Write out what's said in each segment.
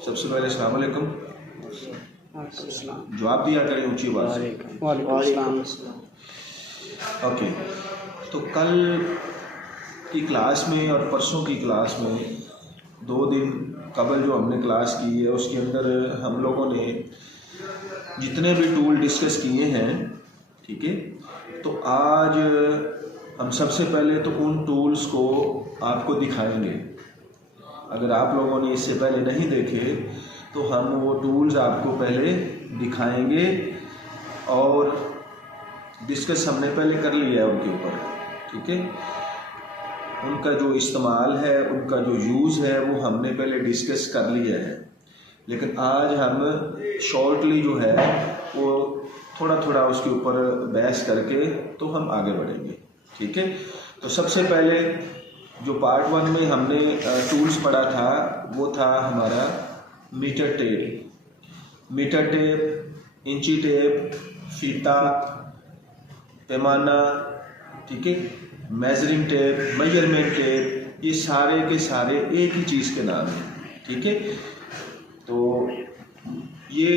सबसे पहले अस्सलाम वालेकुम। जवाब दिया करें ऊंची आवाज़ से। ओके, तो कल की क्लास में और परसों की क्लास में 2 दिन कबल जो हमने क्लास की है उसके अंदर हम लोगों ने जितने भी टूल डिस्कस किए हैं, ठीक है, तो आज हम सबसे पहले तो उन टूल्स को आपको दिखाएंगे। अगर आप लोगों ने इससे पहले नहीं देखे तो हम वो टूल्स आपको पहले दिखाएंगे और डिस्कस हमने पहले कर लिया है उनके ऊपर, ठीक है। उनका जो इस्तेमाल है, उनका जो यूज़ है वो हमने पहले डिस्कस कर लिया है, लेकिन आज हम शॉर्टली जो है वो थोड़ा थोड़ा उसके ऊपर बहस करके तो हम आगे बढ़ेंगे, ठीक है। तो सबसे पहले जो पार्ट 1 में हमने टूल्स पढ़ा था वो था हमारा मीटर टेप, इंची टेप, फीता, पैमाना, ठीक है, मेजरिंग टेप, मेजरमेंट टेप, ये सारे के सारे एक ही चीज़ के नाम हैं, ठीक है। तो ये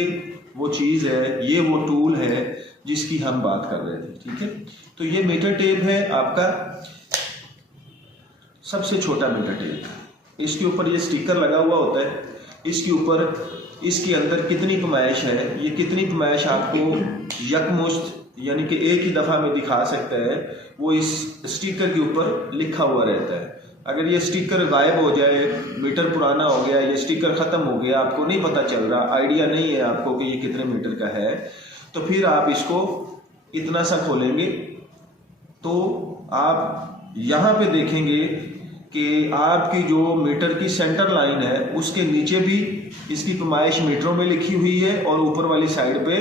वो चीज़ है, ये वो टूल है जिसकी हम बात कर रहे थे, ठीक है। तो ये मीटर टेप है आपका, सबसे छोटा मीटर टेप। इसके ऊपर ये स्टिकर लगा हुआ होता है, इसके ऊपर इसके अंदर कितनी पैमाइश है, ये कितनी पैमाइश आपको यकमुश्त यानी कि एक ही दफ़ा में दिखा सकता है, वो इस स्टिकर के ऊपर लिखा हुआ रहता है। अगर ये स्टिकर गायब हो जाए, मीटर पुराना हो गया, ये स्टिकर ख़त्म हो गया, आपको नहीं पता चल रहा, आइडिया नहीं है आपको कि ये कितने मीटर का है, तो फिर आप इसको इतना सा खोलेंगे तो आप यहाँ पे देखेंगे कि आपकी जो मीटर की सेंटर लाइन है उसके नीचे भी इसकी पैमाइश मीटरों में लिखी हुई है और ऊपर वाली साइड पे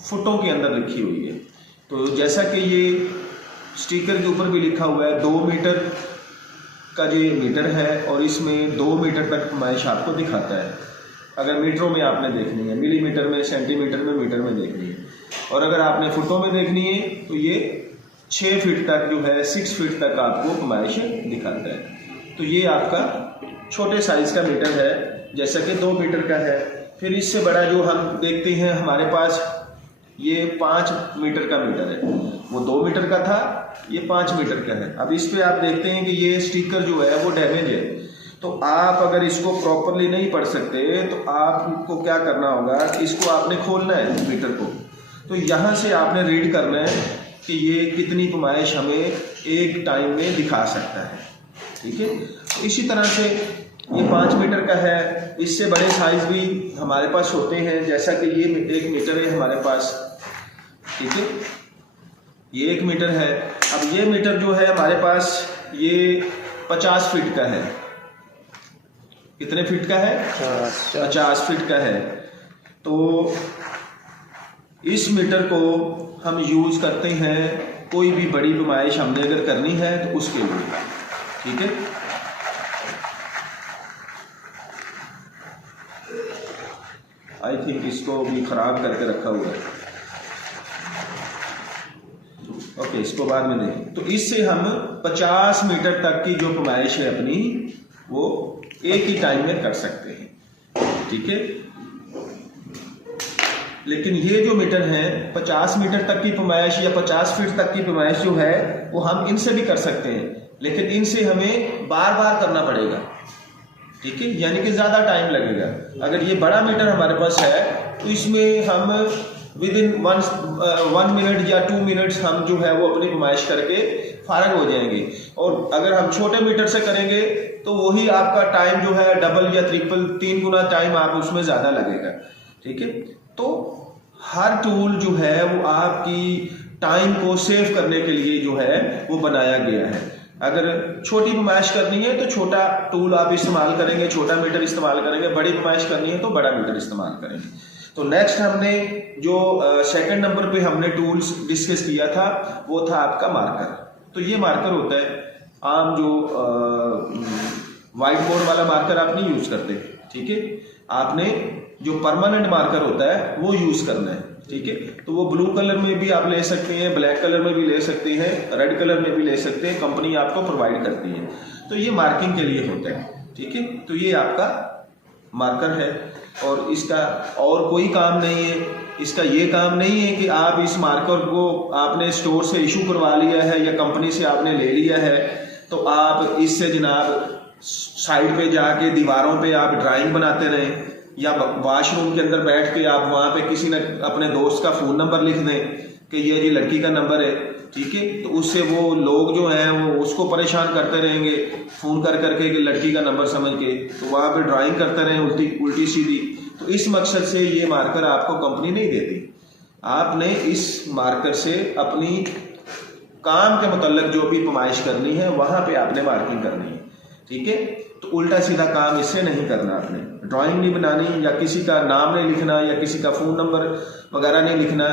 फुटों के अंदर लिखी हुई है। तो जैसा कि ये स्टिकर के ऊपर भी लिखा हुआ है 2 मीटर का जो मीटर है और इसमें 2 मीटर तक पैमाइश आपको दिखाता है। अगर मीटरों में आपने देखनी है, मिलीमीटर में, सेंटीमीटर में, मीटर में देखनी है, और अगर आपने फुटों में देखनी है तो ये 6 फीट तक जो है, 6 फीट तक आपको पैमाइश दिखाता है। तो ये आपका छोटे साइज़ का मीटर है, जैसा कि 2 मीटर का है। फिर इससे बड़ा जो हम देखते हैं हमारे पास ये 5 मीटर का मीटर है, वो 2 मीटर का था, ये 5 मीटर का है। अब इस पे आप देखते हैं कि ये स्टिकर जो है वो डैमेज है, तो आप अगर इसको प्रॉपरली नहीं पढ़ सकते तो आपको क्या करना होगा, इसको आपने खोलना है मीटर को, तो यहाँ से आपने रीड करना है कि ये कितनी पैमाइश हमें एक टाइम में दिखा सकता है, ठीक है। तो इसी तरह से ये 5 मीटर का है, इससे बड़े साइज भी हमारे पास होते हैं, जैसा कि ये 1 मीटर है हमारे पास, ठीक है, ये 1 मीटर है। अब ये मीटर जो है हमारे पास ये 50 फीट का है। कितने फीट का है? 50 फीट का है। तो इस मीटर को हम यूज करते हैं कोई भी बड़ी पैमाइश हमने अगर करनी है तो उसके लिए, ठीक है। आई थिंक इसको भी खराब करके रखा हुआ है, ओके, इसको बाद में देखें। तो इससे हम 50 मीटर तक की जो पैमाइश है अपनी वो एक ही टाइम में कर सकते हैं, ठीक है। लेकिन ये जो मीटर है 50 मीटर तक की पैमाइश या 50 फीट तक की पैमाइश जो है वो हम इनसे भी कर सकते हैं, लेकिन इनसे हमें बार बार करना पड़ेगा, ठीक है, यानी कि ज़्यादा टाइम लगेगा। अगर ये बड़ा मीटर हमारे पास है तो इसमें हम विद इन 1 मिनट या 2 मिनट्स हम जो है वो अपनी पैमाइश करके फारग हो जाएंगे, और अगर हम छोटे मीटर से करेंगे तो वही आपका टाइम जो है डबल या ट्रिपल 3 गुना टाइम आप उसमें ज़्यादा लगेगा, ठीक है। तो हर टूल जो है वो आपकी टाइम को सेव करने के लिए जो है वो बनाया गया है। अगर छोटी पैमाइश करनी है तो छोटा टूल आप इस्तेमाल करेंगे, छोटा मीटर इस्तेमाल करेंगे, बड़ी पैमाइश करनी है तो बड़ा मीटर इस्तेमाल करेंगे। तो नेक्स्ट हमने जो सेकंड नंबर पे हमने टूल्स डिस्कस किया था वो था आपका मार्कर। तो ये मार्कर होता है आम जो व्हाइट बोर्ड वाला मार्कर आप नहीं यूज करते, ठीक है, आपने जो परमानेंट मार्कर होता है वो यूज करना है, ठीक है। तो वो ब्लू कलर में भी आप ले सकते हैं, ब्लैक कलर में भी ले सकते हैं, रेड कलर में भी ले सकते हैं, कंपनी आपको प्रोवाइड करती है। तो ये मार्किंग के लिए होता है, ठीक है। तो ये आपका मार्कर है और इसका और कोई काम नहीं है। इसका ये काम नहीं है कि आप इस मार्कर को आपने स्टोर से इशू करवा लिया है या कंपनी से आपने ले लिया है तो आप इससे जनाब साइड पे जाके दीवारों पे आप ड्राइंग बनाते रहें या वॉशरूम के अंदर बैठ के आप वहाँ पे किसी न अपने दोस्त का फ़ोन नंबर लिख दें कि ये जी लड़की का नंबर है, ठीक है। तो उससे वो लोग जो हैं वो उसको परेशान करते रहेंगे फ़ोन कर करके कि लड़की का नंबर समझ के, तो वहाँ पे ड्राइंग करते रहें उल्टी सीधी। तो इस मकसद से ये मार्कर आपको कंपनी नहीं देती। आपने इस मार्कर से अपनी काम के मुतल्लिक जो भी नुमाइश करनी है वहाँ पे आपने मार्किंग करनी है, ठीक है। तो उल्टा सीधा काम इससे नहीं करना, आपने ड्राइंग नहीं बनानी या किसी का नाम नहीं लिखना या किसी का फ़ोन नंबर वगैरह नहीं लिखना,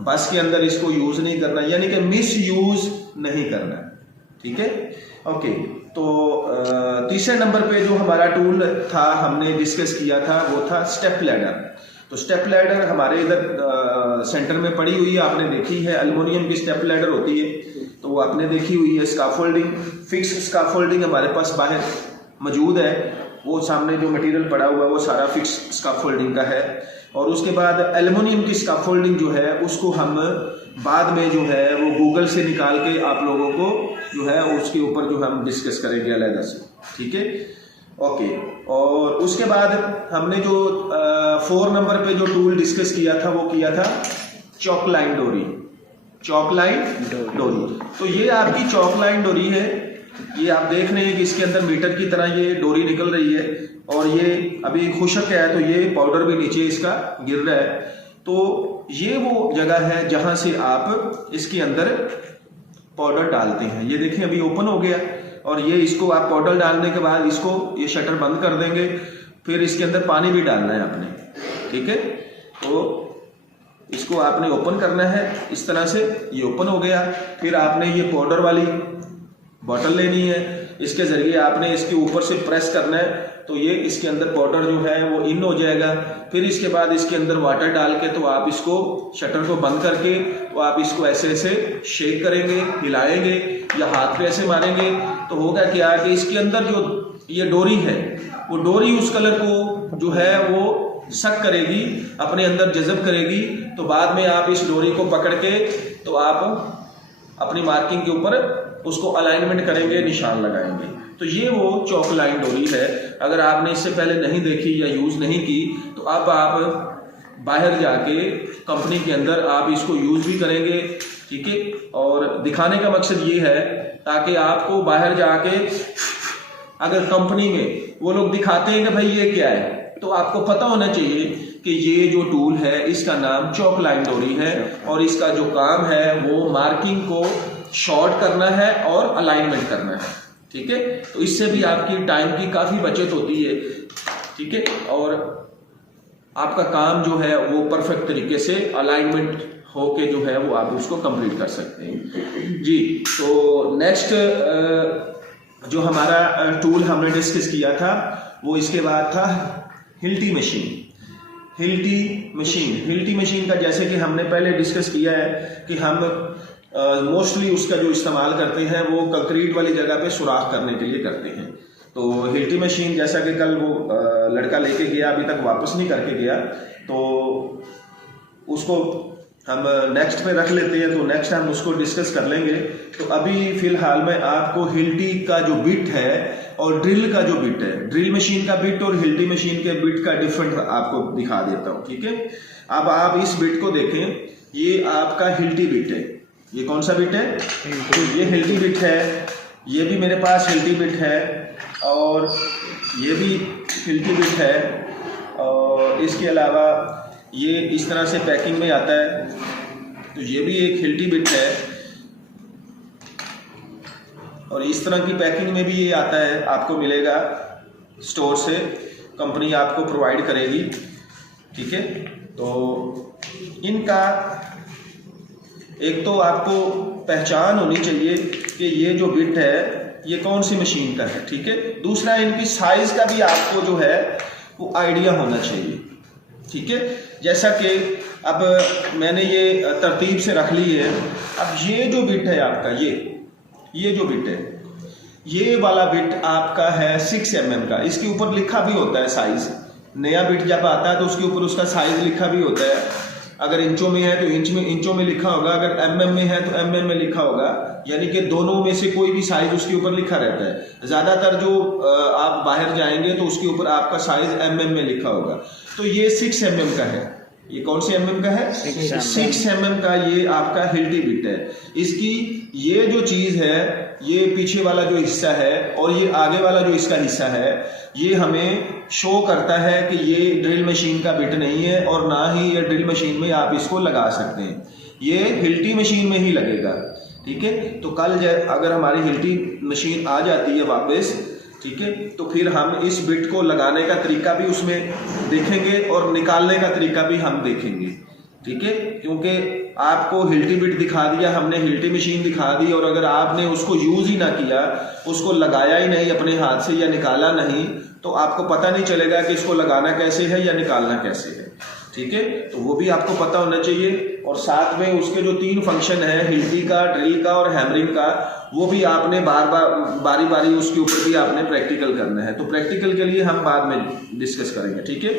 बस के अंदर इसको यूज़ नहीं करना, यानी कि मिस यूज़ नहीं करना, ठीक है। ओके, तो तीसरे नंबर पे जो हमारा टूल था हमने डिस्कस किया था वो था स्टेप लैडर। तो स्टेप लैडर हमारे इधर सेंटर में पड़ी हुई है, आपने देखी है, एल्युमिनियम की स्टेप लैडर होती है, तो वो आपने देखी हुई है। स्काफोल्डिंग, फिक्स स्काफोल्डिंग हमारे पास बाहर मौजूद है, वो सामने जो मटेरियल पड़ा हुआ है वो सारा फिक्स स्काफोल्डिंग का है। और उसके बाद एल्युमिनियम की स्काफोल्डिंग जो है उसको हम बाद में जो है वो गूगल से निकाल के आप लोगों को जो है उसके ऊपर जो हम डिस्कस करेंगे अलग से, ठीक है। ओके, और उसके बाद हमने जो 4 नंबर पे जो टूल डिस्कस किया था वो किया था चॉक लाइन डोरी। चॉक लाइन डोरी, तो ये आपकी चॉक लाइन डोरी है, ये आप देख रहे हैं कि इसके अंदर मीटर की तरह ये डोरी निकल रही है और ये अभी खुशक है तो ये पाउडर भी नीचे इसका गिर रहा है। तो ये वो जगह है जहां से आप इसके अंदर पाउडर डालते हैं। ये देखिए अभी ओपन हो गया और ये इसको आप पाउडर डालने के बाद इसको ये शटर बंद कर देंगे, फिर इसके अंदर पानी भी डालना है आपने, ठीक है। तो इसको आपने ओपन करना है इस तरह से, ये ओपन हो गया। फिर आपने ये पाउडर वाली बॉटल लेनी है, इसके ज़रिए आपने इसके ऊपर से प्रेस करना है तो ये इसके अंदर पाउडर जो है वो इन हो जाएगा। फिर इसके बाद इसके अंदर वाटर डाल के तो आप इसको शटर को बंद करके तो आप इसको ऐसे ऐसे शेक करेंगे, हिलाएंगे या हाथ पे ऐसे मारेंगे तो होगा क्या कि इसके अंदर जो ये डोरी है वो डोरी उस कलर को जो है वो सक करेगी, अपने अंदर जज़ब करेगी। तो बाद में आप इस डोरी को पकड़ के तो आप अपनी मार्किंग के ऊपर उसको अलाइनमेंट करेंगे, निशान लगाएंगे। तो ये वो चॉक लाइन डोरी है। अगर आपने इससे पहले नहीं देखी या यूज़ नहीं की तो अब आप बाहर जाके कंपनी के अंदर आप इसको यूज़ भी करेंगे, ठीक है। और दिखाने का मकसद ये है ताकि आपको बाहर जाके अगर कंपनी में वो लोग दिखाते हैं कि भाई ये क्या है तो आपको पता होना चाहिए कि ये जो टूल है इसका नाम चॉक लाइन डोरी है और इसका जो काम है वो मार्किंग को शॉर्ट करना है और अलाइनमेंट करना है, ठीक है। तो इससे भी आपकी टाइम की काफ़ी बचत होती है, ठीक है। और आपका काम जो है वो परफेक्ट तरीके से अलाइनमेंट होके जो है वो आप उसको कंप्लीट कर सकते हैं जी। तो नेक्स्ट जो हमारा टूल हमने डिस्कस किया था वो इसके बाद था हिल्टी मशीन। हिल्टी मशीन का जैसे कि हमने पहले डिस्कस किया है कि हम मोस्टली उसका जो इस्तेमाल करते हैं वो कंक्रीट वाली जगह पे सुराख करने के लिए करते हैं। तो हिल्टी मशीन जैसा कि कल वो लड़का लेके गया, अभी तक वापस नहीं करके गया, तो उसको हम नेक्स्ट पे रख लेते हैं, तो नेक्स्ट हम उसको डिस्कस कर लेंगे। तो अभी फिलहाल मैं आपको हिल्टी का जो बिट है और ड्रिल का जो बिट है, ड्रिल मशीन का बिट और हिल्टी मशीन के बिट का डिफरेंट आपको दिखा देता हूँ, ठीक है। अब आप इस बिट को देखें, ये आपका हिल्टी बिट है। ये कौन सा बिट है? ये हिल्टी बिट है। ये भी मेरे पास हिल्टी बिट है और ये भी हिल्टी बिट है। और इसके अलावा ये इस तरह से पैकिंग में आता है, तो ये भी एक हिल्टी बिट है। और इस तरह की पैकिंग में भी ये आता है, आपको मिलेगा स्टोर से, कंपनी आपको प्रोवाइड करेगी, ठीक है। तो इनका एक तो आपको पहचान होनी चाहिए कि ये जो बिट है ये कौन सी मशीन का है, ठीक है। दूसरा, इनकी साइज़ का भी आपको जो है वो आइडिया होना चाहिए, ठीक है। जैसा कि अब मैंने ये तरतीब से रख ली है। अब ये जो बिट है आपका, ये जो बिट है, ये वाला बिट आपका है 6 mm का। इसके ऊपर लिखा भी होता है साइज़, नया बिट जब आता है तो उसके ऊपर उसका साइज लिखा भी होता है, अगर इंचों में है तो इंचों में लिखा होगा, अगर एमएम में है तो एमएम में लिखा होगा, यानी कि दोनों में से कोई भी साइज उसके ऊपर लिखा रहता है। ज़्यादातर जो आप बाहर जाएंगे तो उसके ऊपर आपका साइज एमएम में लिखा होगा। तो ये 6 mm का है। ये कौन से mm का है? 6 mm का ये आपका हिल्टी बिट है। इसकी ये जो चीज़ है, ये पीछे वाला जो हिस्सा है और ये आगे वाला जो इसका हिस्सा है, ये हमें शो करता है कि ये ड्रिल मशीन का बिट नहीं है और ना ही ये ड्रिल मशीन में आप इसको लगा सकते हैं, ये हिल्टी मशीन में ही लगेगा। ठीक है, तो कल अगर हमारी हिल्टी मशीन आ जाती है वापस, ठीक है, तो फिर हम इस बिट को लगाने का तरीका भी उसमें देखेंगे और निकालने का तरीका भी हम देखेंगे। ठीक है, क्योंकि आपको हिल्टी बिट दिखा दिया हमने, हिल्टी मशीन दिखा दी, और अगर आपने उसको यूज ही ना किया, उसको लगाया ही नहीं अपने हाथ से या निकाला नहीं, तो आपको पता नहीं चलेगा कि इसको लगाना कैसे है या निकालना कैसे है। ठीक है, तो वो भी आपको पता होना चाहिए। और साथ में उसके जो 3 फंक्शन है, हिल्टी का, ड्रिल का और हैमरिंग का, वो भी आपने बारी बारी उसके ऊपर भी आपने प्रैक्टिकल करना है। तो प्रैक्टिकल के लिए हम बाद में डिस्कस करेंगे। ठीक है,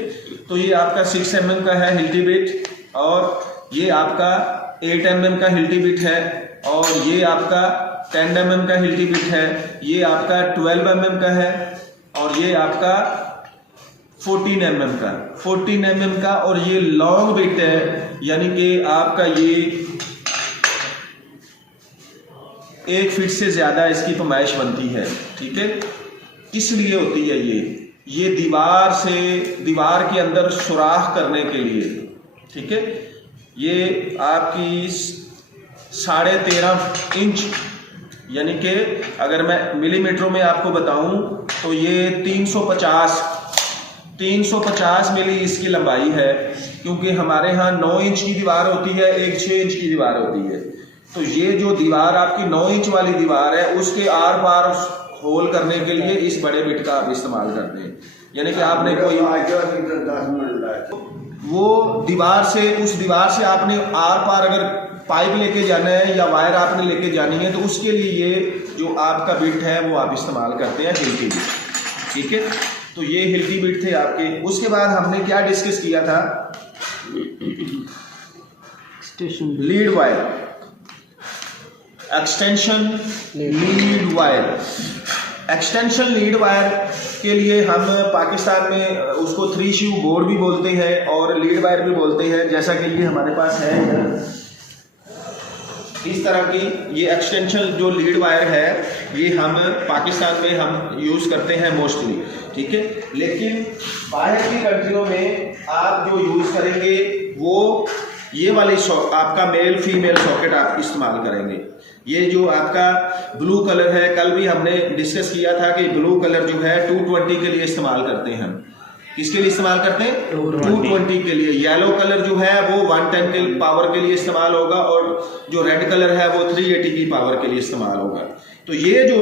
तो ये आपका 6 mm का है हिल्टी बिट, और ये आपका 8 mm का हिल्टी बिट है, और ये आपका 10 mm का हिल्टी बिट है, ये आपका 12 mm का है, और ये आपका 14 mm का, और ये लॉन्ग बिट है, यानी कि आपका ये 1 फीट से ज्यादा इसकी पैमाइश बनती है। ठीक है, किस लिए होती है ये दीवार के अंदर सुराख करने के लिए। ठीक है, ये आपकी 13.5 इंच, यानी कि अगर मैं मिलीमीटरों में आपको बताऊं तो ये 350 मिली इसकी लंबाई है, क्योंकि हमारे यहाँ 9 इंच की दीवार होती है, एक 6 इंच की दीवार होती है। तो ये जो दीवार आपकी 9 इंच वाली दीवार है, उसके आर पार होल करने के लिए इस बड़े बिट का आप इस्तेमाल करते हैं। यानी कि आपने कोई वो उस दीवार से आपने आर पार अगर पाइप लेके जाना है या वायर आपने लेके जानी है, तो उसके लिए ये जो आपका बिट है वो आप इस्तेमाल करते हैं, हिल्टी बिट। ठीक है, तो ये हिल्टी बिट थे आपके। उसके बाद हमने क्या डिस्कस किया था? Lead wire, extension lead wire. Extension lead wire के लिए हम पाकिस्तान में उसको 3 शीव बोर्ड भी बोलते हैं और लीड वायर भी बोलते हैं। जैसा कि ये हमारे पास है इस तरह की, ये एक्सटेंशन जो लीड वायर है, ये हम पाकिस्तान में हम यूज करते हैं मोस्टली। ठीक है, लेकिन बाहर की कंट्रियों में आप जो यूज करेंगे वो ये वाली आपका मेल फीमेल सॉकेट आप इस्तेमाल करेंगे। ये जो आपका ब्लू कलर है, कल भी हमने डिस्कस किया था कि ब्लू कलर जो है 220 के लिए इस्तेमाल करते हैं हम। किसके लिए इस्तेमाल करते हैं? 220 के लिए। येलो कलर जो है वो 110 के पावर के लिए इस्तेमाल होगा, और जो रेड कलर है वो 380 की पावर के लिए इस्तेमाल होगा। तो ये जो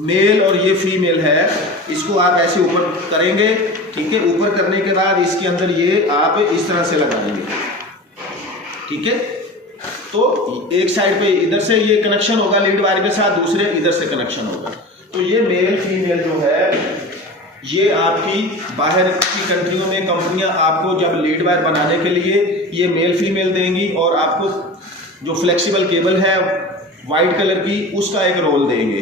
मेल और ये फीमेल है, इसको आप ऐसे ऊपर करेंगे। ठीक है, ऊपर करने के बाद इसके अंदर ये आप इस तरह से लगाएंगे। ठीक है, तो एक साइड पे इधर से ये कनेक्शन होगा लीड वायर के साथ, दूसरे इधर से कनेक्शन होगा। तो ये मेल फीमेल जो है, ये आपकी बाहर की कंट्रियों में कंपनियां आपको जब लीड वायर बनाने के लिए ये मेल फीमेल देंगी, और आपको जो फ्लेक्सिबल केबल है वाइट कलर की, उसका एक रोल देंगे।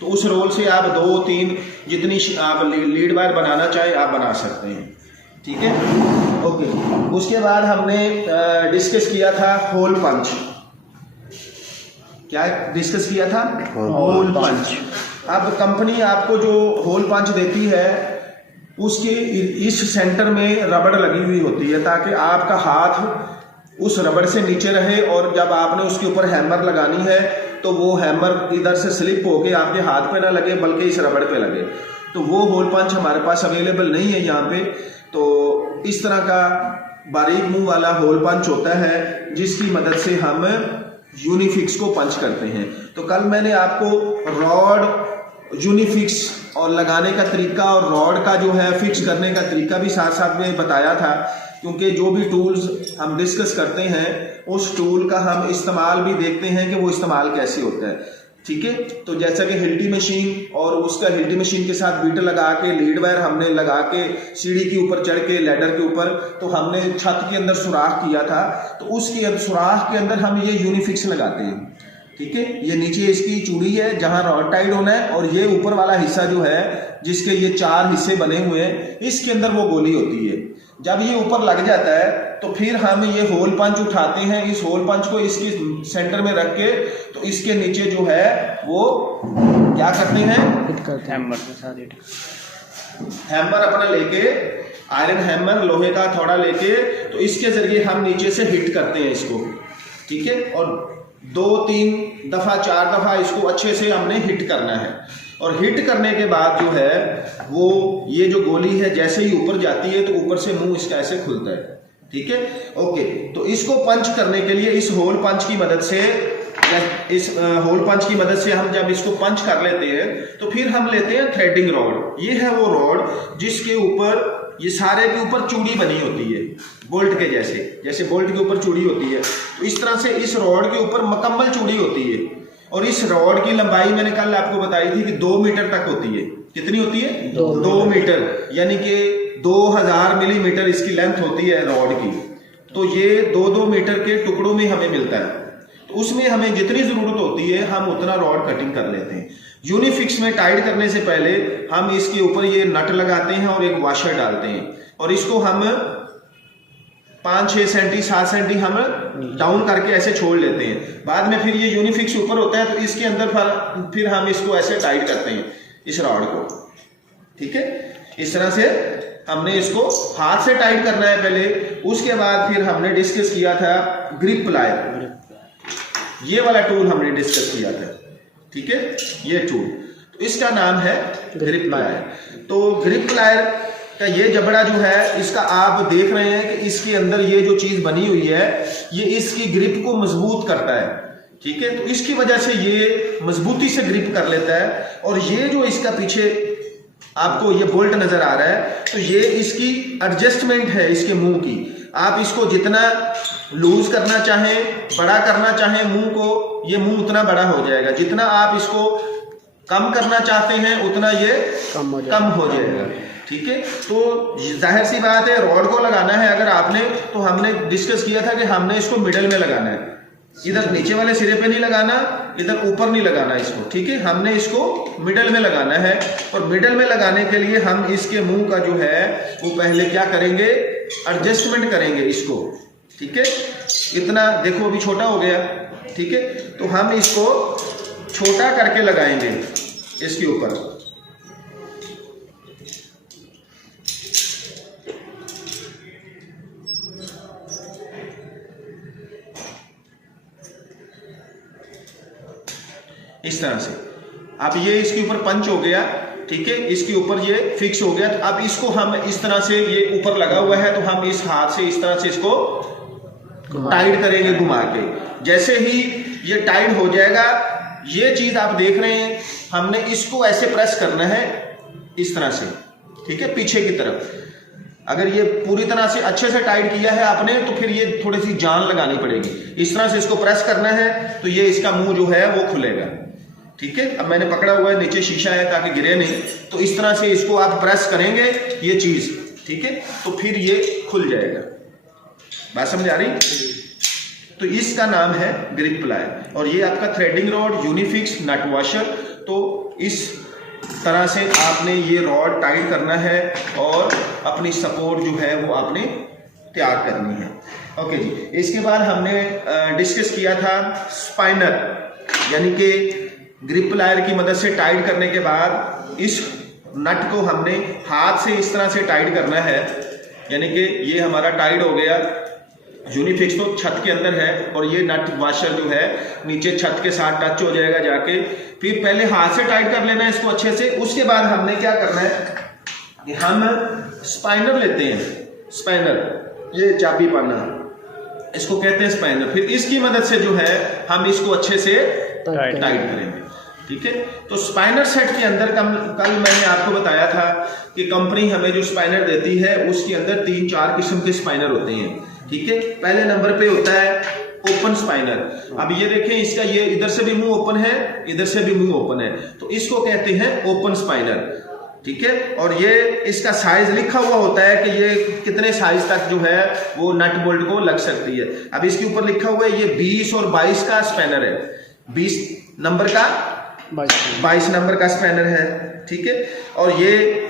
तो उस रोल से आप 2-3 जितनी आप लीड वायर बनाना चाहे आप बना सकते हैं। ठीक है, ओके। उसके बाद हमने डिस्कस किया था होल पंच। क्या डिस्कस किया था? Whole punch. अब कंपनी आपको जो होल पंच देती है, उसके इस सेंटर में रबड़ लगी हुई होती है, ताकि आपका हाथ उस रबड़ से नीचे रहे, और जब आपने उसके ऊपर हैमर लगानी है तो वो हैमर इधर से स्लिप होके आपके हाथ पे ना लगे, बल्कि इस रबड़ पे लगे। तो वो होल पंच हमारे पास अवेलेबल नहीं है यहाँ पे। तो इस तरह का बारीक मुंह वाला होल पंच होता है, जिसकी मदद से हम यूनिफिक्स को पंच करते हैं। तो कल मैंने आपको रॉड यूनिफिक्स और लगाने का तरीका और रॉड का जो है फिक्स करने का तरीका भी साथ साथ में बताया था, क्योंकि जो भी टूल्स हम डिस्कस करते हैं उस टूल का हम इस्तेमाल भी देखते हैं कि वो इस्तेमाल कैसे होता है। ठीक है। तो जैसा कि हिल्टी मशीन और उसका हिल्टी मशीन के साथ बीट लगा के लीड वायर हमने लगा के सीढ़ी के ऊपर चढ़ के लैडर के ऊपर तो हमने छत के अंदर सुराख किया था, तो उसके सुराख के अंदर हम ये यूनिफिक्स लगाते हैं, ठीक है। ये नीचे इसकी चूड़ी है जहां रॉड टाइट होना है, और ये ऊपर वाला हिस्सा जो है जिसके ये 4 हिस्से बने हुए हैं, इसके अंदर वो गोली होती है। जब ये ऊपर लग जाता है तो फिर हम ये होल पंच उठाते हैं, इस होल पंच को इसकी सेंटर में रख के तो इसके नीचे जो है वो क्या करते हैं, हैमर अपना लेके, आयरन हैमर लोहे का थोड़ा लेके, तो इसके जरिए हम नीचे से हिट करते हैं इसको, ठीक है। और 2-3 दफा 4 दफा इसको अच्छे से हमने हिट करना है, और हिट करने के बाद जो है वो ये जो गोली है जैसे ही ऊपर जाती है तो ऊपर से मुंह इसका ऐसे खुलता है, ठीक है। ओके, तो इसको पंच करने के लिए इस होल पंच की मदद से, इस होल पंच की मदद से हम जब इसको पंच कर लेते हैं तो फिर हम लेते हैं थ्रेडिंग रॉड। ये है वो रॉड जिसके ऊपर ये सारे के ऊपर चूड़ी बनी होती है बोल्ट के जैसे, जैसे बोल्ट के ऊपर चूड़ी होती है, तो इस तरह से इस रॉड के ऊपर मुकम्मल चूड़ी होती है। और इस रॉड की लंबाई मैंने कल आपको बताई थी कि 2 मीटर तक होती है। कितनी होती है? 2 मीटर, यानी कि 2000 मिलीमीटर इसकी लेंथ होती है रॉड की। तो ये 2-2 मीटर के टुकड़ों में हमें मिलता है, तो उसमें हमें जितनी जरूरत होती है हम उतना रॉड कटिंग कर लेते हैं। यूनिफिक्स में टाइट करने से पहले हम इसके ऊपर ये नट लगाते हैं और एक वॉशर डालते हैं, और इसको हम 5-6 सेंटी 7 सेंटी हम डाउन करके ऐसे छोड़ लेते हैं। बाद में फिर ये यूनिफिक्स ऊपर होता है तो इसके अंदर फिर हम इसको ऐसे टाइट करते हैं इस रॉड को, ठीक है। इस तरह से हमने इसको हाथ से टाइट करना है पहले, उसके बाद फिर हमने डिस्कस किया था ग्रिप प्लायर, ये वाला टूल हमने डिस्कस किया था, ठीक है। ये टूल तो इसका नाम है ग्रिप प्लायर। तो ग्रिप प्लायर का ये जबड़ा जो है इसका आप देख रहे हैं कि इसके अंदर ये जो चीज बनी हुई है ये इसकी ग्रिप को मजबूत करता है, ठीक है। तो इसकी वजह से ये मजबूती से ग्रिप कर लेता है। और ये जो इसका पीछे आपको ये बोल्ट नजर आ रहा है, तो ये इसकी एडजस्टमेंट है इसके मुंह की। आप इसको जितना लूज करना चाहें, बड़ा करना चाहें मुंह को, ये मुंह उतना बड़ा हो जाएगा। जितना आप इसको कम करना चाहते हैं उतना ये कम हो जाएगा, ठीक है। तो जाहिर सी बात है रॉड को लगाना है अगर आपने, तो हमने डिस्कस किया था कि हमने इसको मिडल में लगाना है, इधर नीचे वाले सिरे पे नहीं लगाना, इधर ऊपर नहीं लगाना इसको, ठीक है। हमने इसको मिडल में लगाना है, और मिडल में लगाने के लिए हम इसके मुंह का जो है वो पहले क्या करेंगे, एडजस्टमेंट करेंगे इसको, ठीक है। इतना देखो अभी छोटा हो गया, ठीक है। तो हम इसको छोटा करके लगाएंगे इसके ऊपर, इस तरह से। अब ये इसके ऊपर पंच हो गया, ठीक है, इसके ऊपर ये फिक्स हो गया। तो अब इसको हम इस तरह से, ये ऊपर लगा हुआ है तो हम इस हाथ से इस तरह से इसको टाइट करेंगे घुमा के। जैसे ही ये टाइट हो जाएगा, ये चीज आप देख रहे हैं, हमने इसको ऐसे प्रेस करना है इस तरह से, ठीक है, पीछे की तरफ। अगर ये पूरी तरह से अच्छे से टाइट किया है आपने तो फिर ये थोड़ी सी जान लगानी पड़ेगी। इस तरह से इसको प्रेस करना है तो ये इसका मुंह जो है वो खुलेगा, ठीक है। अब मैंने पकड़ा हुआ है, नीचे शीशा है ताकि गिरे नहीं, तो इस तरह से इसको आप प्रेस करेंगे ये चीज, ठीक है, तो फिर ये खुल जाएगा। बात समझ आ रही? तो इसका नाम है ग्रिप प्लायर। और ये आपका थ्रेडिंग रॉड, यूनिफिक्स, नट वॉशर। तो इस तरह से आपने ये रॉड टाइट करना है और अपनी सपोर्ट जो है वो आपने तैयार करनी है। ओके जी, इसके बाद हमने डिस्कस किया था स्पाइनर, यानी कि ग्रिप प्लायर की मदद से टाइट करने के बाद इस नट को हमने हाथ से इस तरह से टाइट करना है, यानी कि ये हमारा टाइट हो गया। यूनिफिक्स तो छत के अंदर है और ये नट वॉशर जो है नीचे छत के साथ टच हो जाएगा जाके। फिर पहले हाथ से टाइट कर लेना है इसको अच्छे से। उसके बाद हमने क्या करना है कि हम स्पाइनर लेते हैं, स्पाइनर, ये चाबी पाना, इसको कहते हैं स्पाइनर। फिर इसकी मदद से जो है हम इसको अच्छे से टाइट करेंगे, ठीक है। तो स्पाइनर सेट के अंदर कल मैंने आपको बताया था कि कंपनी हमें जो स्पाइनर देती है उसके अंदर 3-4 किस्म के स्पाइनर होते हैं, ठीक है। पहले नंबर पे होता है ओपन स्पाइनर। अब ये देखें, इसका ये इधर से भी मुंह ओपन है, इधर से भी मुंह ओपन है, तो इसको कहते हैं ओपन स्पाइनर। ठीक है, और ये इसका साइज लिखा हुआ होता है कि ये कितने साइज तक जो है वो नट बोल्ट को लग सकती है। अब इसके ऊपर लिखा हुआ है ये 20 और 22 का स्पैनर है, 20 नंबर का 22 नंबर का स्पैनर है। ठीक है, और ये